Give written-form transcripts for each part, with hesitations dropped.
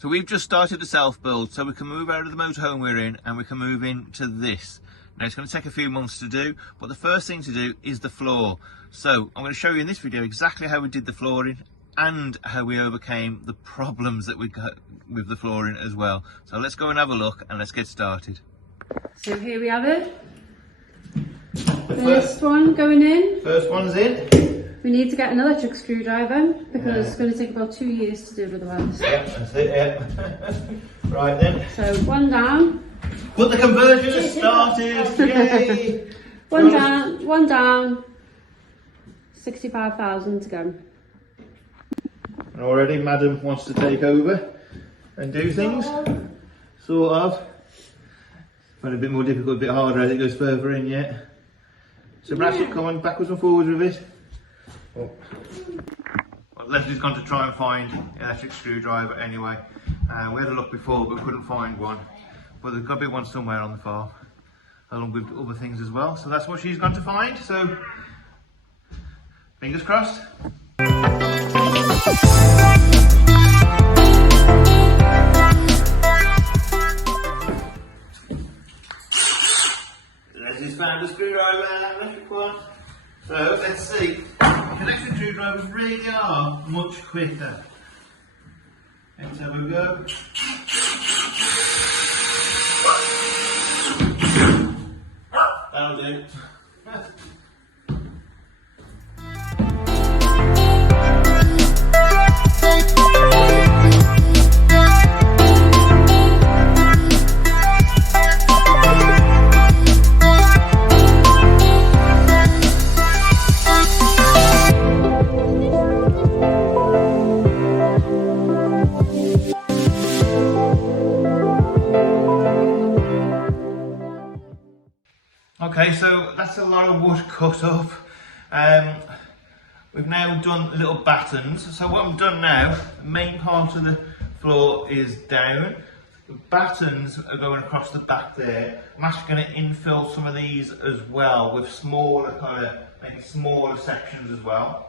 So we've just started the self-build, so we can move out of the motorhome we're in and we can move into this. Now it's going to take a few months to do, but the first thing to do is the floor. So I'm going to show you in this video exactly how we did the flooring and how we overcame the problems that we got with the flooring as well. So let's go and have a look and let's get started. So here we have it. First one going in. First one's in. We need to get an electric screwdriver because it's going to take about 2 years to do it otherwise. Yeah, that's it, yeah. Right then. So one down. But the conversion has started, yay! One down. 65,000 to go. And already Madam wants to take over and do things, sort of. Find it a bit more difficult, a bit harder as it goes further in yet. So Bradford, come on, backwards and forwards with it. Oh. Well, Leslie's gone to try and find an electric screwdriver anyway. We had a look before but we couldn't find one. But there's got to be one somewhere on the farm, along with other things as well. So that's what she's gone to find. So, fingers crossed. Leslie's found a screwdriver, an electric one. So let's see. Electric screwdrivers really are much quicker. Let's have a go. That'll do. Okay, so that's a lot of wood cut up. We've now done little battens. So what I've done now, the main part of the floor is down. The battens are going across the back there. I'm actually going to infill some of these as well with smaller maybe smaller sections as well.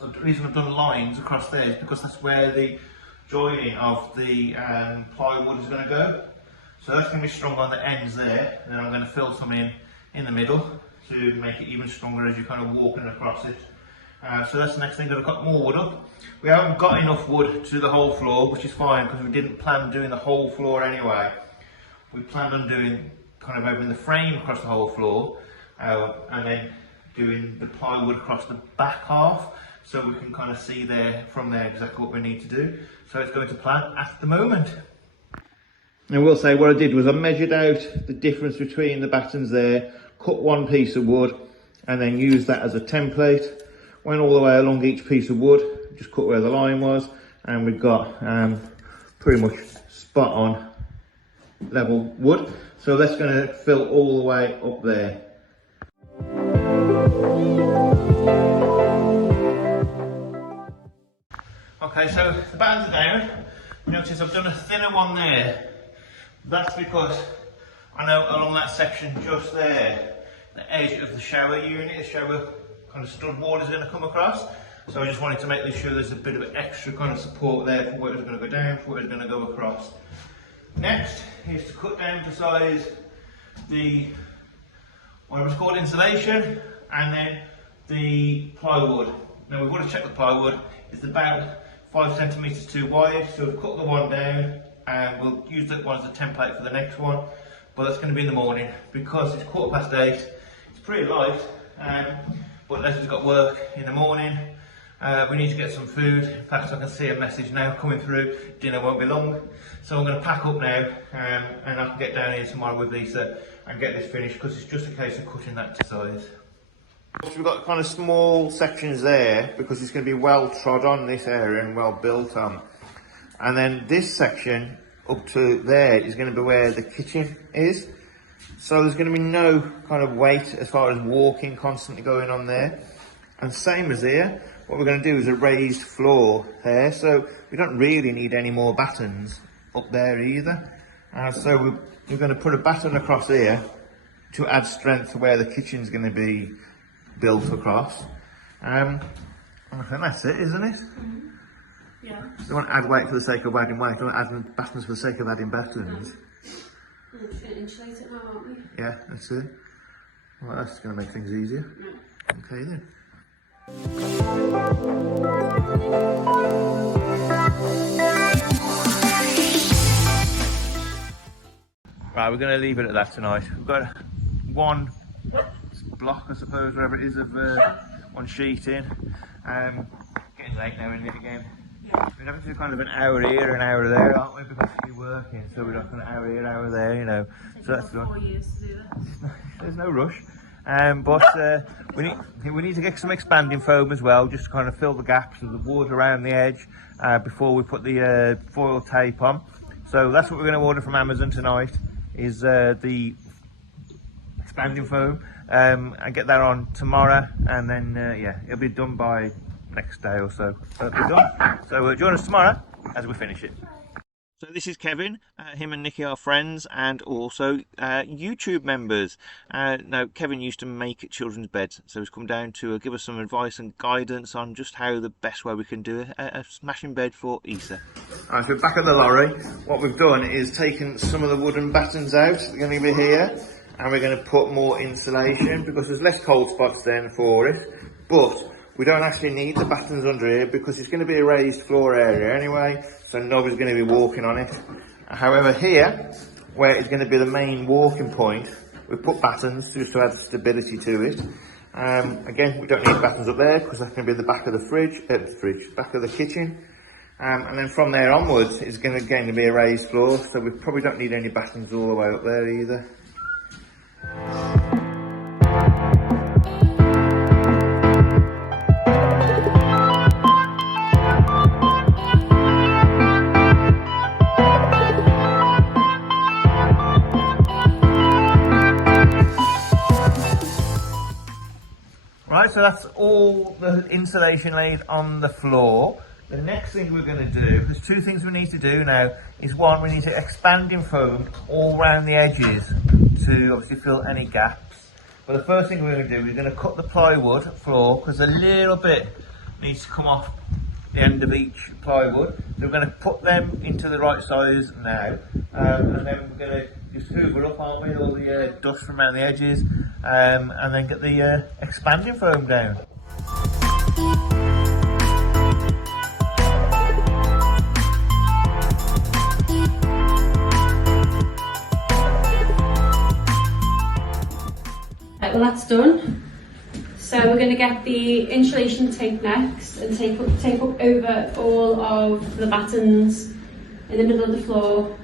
The reason I've done lines across there is because that's where the joining of the plywood is going to go. So that's going to be strong on the ends there, and then I'm going to fill some in the middle to make it even stronger as you're kind of walking across it. So that's the next thing that I've got more wood up. We haven't got enough wood to do the whole floor, which is fine because we didn't plan doing the whole floor anyway. We planned on doing kind of having the frame across the whole floor and then doing the plywood across the back half so we can kind of see there from there exactly what we need to do. So it's going to plan at the moment. I will say what I did was I measured out the difference between the battens there, cut one piece of wood and then used that as a template. Went all the way along each piece of wood, just cut where the line was, and we've got pretty much spot on level wood. So that's going to fill all the way up there. Okay, so the battens are down. Notice I've done a thinner one there. That's because I know along that section just there, the edge of the shower unit, the shower kind of stud wall is going to come across. So I just wanted to make sure there's a bit of extra kind of support there for where it's going to go down, for where it's going to go across. Next is to cut down to size the whatever's called insulation and then the plywood. Now we've got to check the plywood. It's about 5 centimetres too wide, so we've cut the one down and we'll use that one as a template for the next one. But that's going to be in the morning because it's 8:15. It's pretty light, but Leslie's got work in the morning. We need to get some food. In fact, I can see a message now coming through. Dinner won't be long. So I'm going to pack up now and I can get down here tomorrow with Lisa and get this finished because it's just a case of cutting that to size. We've got kind of small sections there because it's going to be well trod on this area and well built on. And then this section up to there is going to be where the kitchen is. So there's going to be no kind of weight as far as walking constantly going on there. And same as here, what we're going to do is a raised floor there. So we don't really need any more battens up there either. So we're going to put a batten across here to add strength to where the kitchen's going to be built across. I think that's it, isn't it? Yeah. Don't want to add weight for the sake of adding weight. Don't want to add battens for the sake of adding battens. We're just going to insulate it now, aren't we? Yeah, that's it. Well, that's going to make things easier. Yeah. Okay then. Right, we're going to leave it at that tonight. We've got one block, I suppose, whatever it is, of one sheet in. Getting late now, isn't it, again? We're having to do kind of an hour here, an hour there, aren't we? Because you're working, so we're not an hour here, hour there, you know. So that's about 4 years to do that. There's no rush. But we need to get some expanding foam as well, just to kind of fill the gaps of the wood around the edge before we put the foil tape on. So that's what we're going to order from Amazon tonight, is the expanding foam. And get that on tomorrow, and then yeah, it'll be done by next day or so. So it'll be done. So join us tomorrow as we finish it. So this is Kevin. Him and Nikki are friends and also YouTube members. Now Kevin used to make children's beds, so he's come down to give us some advice and guidance on just how the best way we can do a smashing bed for Isa. Alright, so we're back at the lorry. What we've done is taken some of the wooden battens out. They're going to be here, and we're going to put more insulation because there's less cold spots then for it. But we don't actually need the battens under here because it's going to be a raised floor area anyway, so nobody's going to be walking on it. However, here, where it's going to be the main walking point, we've put battens just to add stability to it. Again, we don't need battens up there because that's going to be the back of the back of the kitchen. And then from there onwards, it's going to be a raised floor, so we probably don't need any battens all the way up there either. Right, so that's all the insulation laid on the floor. The next thing we're going to do, there's two things we need to do now, is one, we need to expand in foam all around the edges to obviously fill any gaps. But the first thing we're going to do, we're going to cut the plywood floor because a little bit needs to come off the end of each plywood. So we're going to put them into the right size now, and then we're going to just hoover up, aren't we, all the dust from around the edges, and then get the expanding foam down. Right, well that's done. So we're going to get the insulation tape next and tape up over all of the battens in the middle of the floor.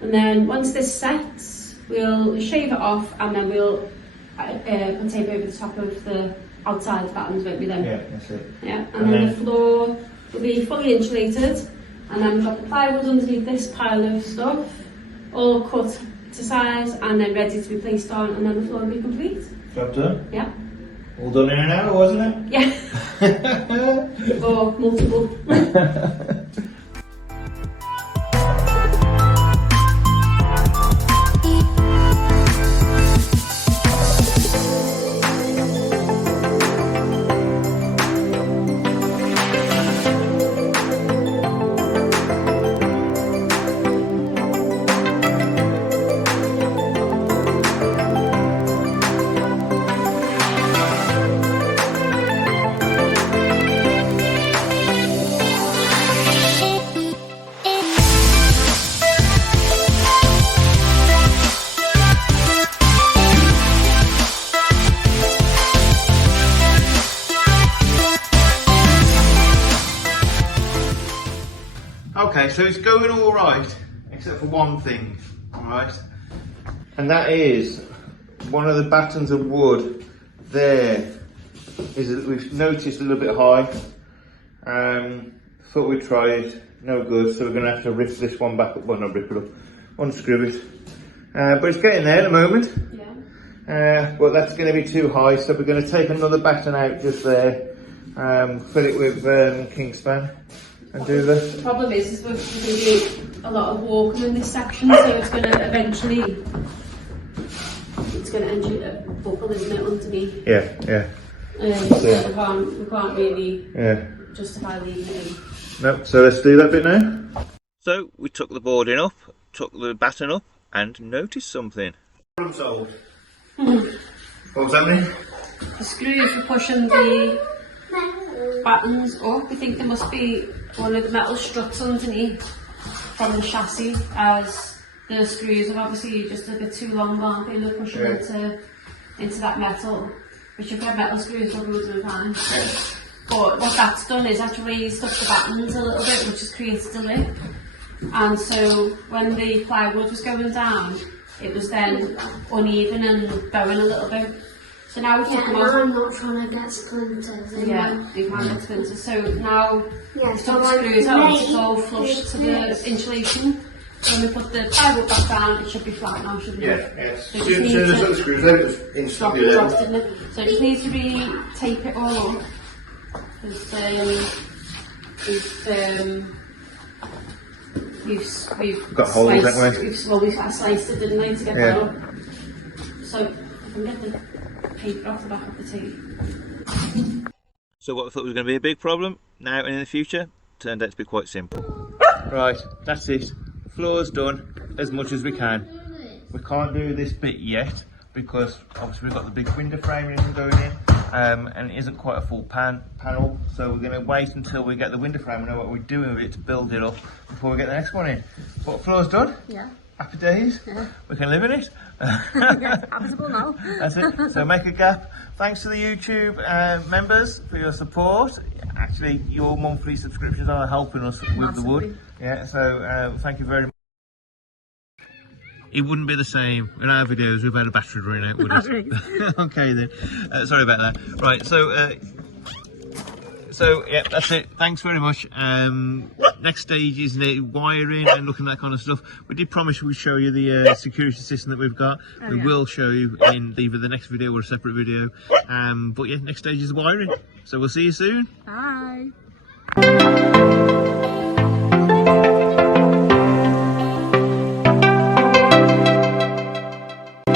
And then once this sets, we'll shave it off and then we'll put tape over the top of the outside the battens, won't we then? Yeah, that's it. Yeah, and then the floor will be fully insulated, and then we've got the plywood underneath this pile of stuff, all cut to size and then ready to be placed on, and then the floor will be complete. Job done? Yeah. All done in an hour, wasn't it? Yeah. Or multiple. Okay, so it's going all right, except for one thing, all right? And that is one of the battens of wood there is we've noticed a little bit high. Thought we'd try it, no good, so we're going to have to rip this one back up, well not rip it up, unscrew it. But it's getting there at the moment. Yeah. But that's going to be too high, so we're going to take another batten out just there, fill it with Kingspan. And do this. The problem is we're going to do a lot of walking in this section, so it's going to eventually buckle, isn't it, underneath? Yeah, yeah. So we can't really justify leaving it in. No, so let's do that bit now. So we took the boarding up, took the batten up, and noticed something. Problem solved. What was happening? The screws were pushing the battens up. We think there must be one of the metal struts underneath from the chassis, as the screws are obviously just a bit too long, aren't they? They're pushing into that metal, which if you have metal screws will go through fine. But what that's done is actually raised up the battens a little bit, which has created a lip. And so when the plywood was going down, it was then uneven and bowing a little bit. So now we've took them off. I'm not trying to get splinters. Yeah, they can get splinters. So now Yeah, we've took the screws out, it's all flush to the insulation. When we put the plywood back down, it should be flat now, shouldn't it? Yes. So it just needs to the screws out, it was drop, instantly there. didn't it? So it just needs to tape it all up. We've got holes that way. We've sliced it, didn't we, to get that up. So I can get the paper off the back of the tape. So what we thought was going to be a big problem, now and in the future, turned out to be quite simple. Right, that's it. Floor's done as much as we can. We can't do this bit yet because obviously we've got the big window framing going in, and it isn't quite a full panel, so we're going to wait until we get the window frame and know what we're doing with it to build it up before we get the next one in. But floor's done. Yeah. Happy days. Yeah. We can live in it. Yeah, habitable now. That's it. So make a gap. Thanks to the YouTube members for your support. Actually, your monthly subscriptions are helping us with the wood. Yeah. So thank you very much. It wouldn't be the same in our videos without a battery running out, would it? Okay then. Sorry about that. Right. So yeah, that's it. Thanks very much. Next stage is the wiring and looking at that kind of stuff. We did promise we'd show you the security system that we've got. We will show you in either the next video or a separate video. But yeah, next stage is the wiring. So we'll see you soon. Bye.